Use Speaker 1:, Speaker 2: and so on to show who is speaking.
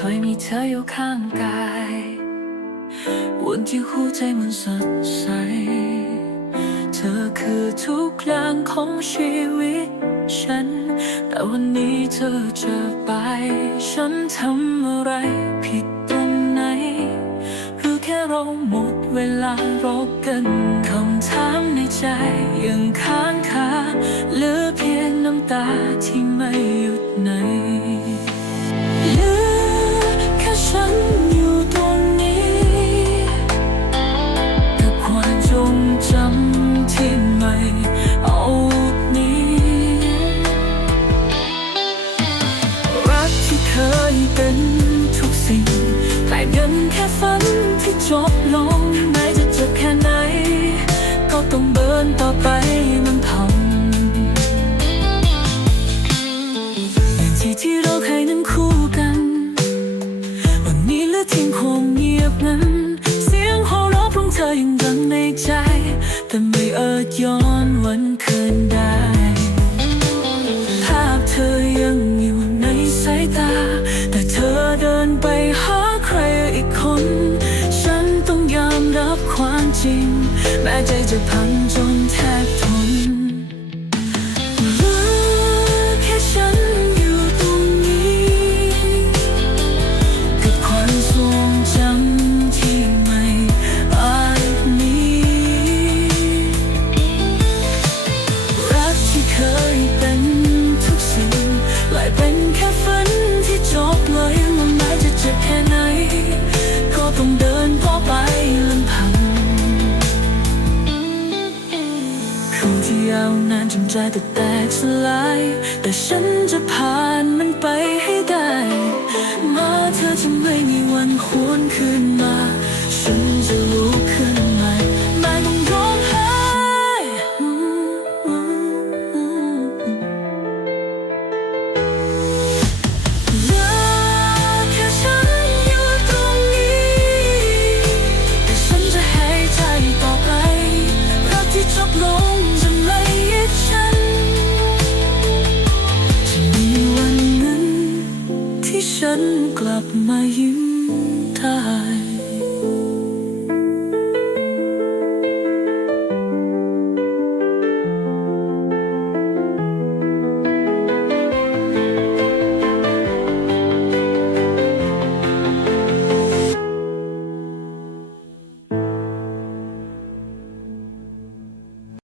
Speaker 1: ยวข้างกายวันที่หัวใจมันสดใส เธอคือทุกอย่างของชีวิตฉัน แต่วันนี้เธอจะไป ฉันทำอะไรผิดตรงไหน หรือแค่เราหมดเวลารอกันคำถามในใจยังค้างคาเหลือเพียงน้ำตาที่ จบลงแม้จะเจ็บแค่ไหน ก็ต้องเบินต่อไปมันทำที่ที่เราเคยนั้นคู่กัน วันนี้เหลือทิ้งคงเงียบนั้น เสียงหัวเราะของเธอยังดังในใจ แต่ไม่อาจย้อม ริง แม้ใจจะพังจ จนใจจะแตกสลาย แต่ฉันจะผ่านมันไปให้ได้ มาเธอจะไม่มีวันหวนคืนมา ฉันจะลุกขึ้นใหม่ กลับมายิ้มทาย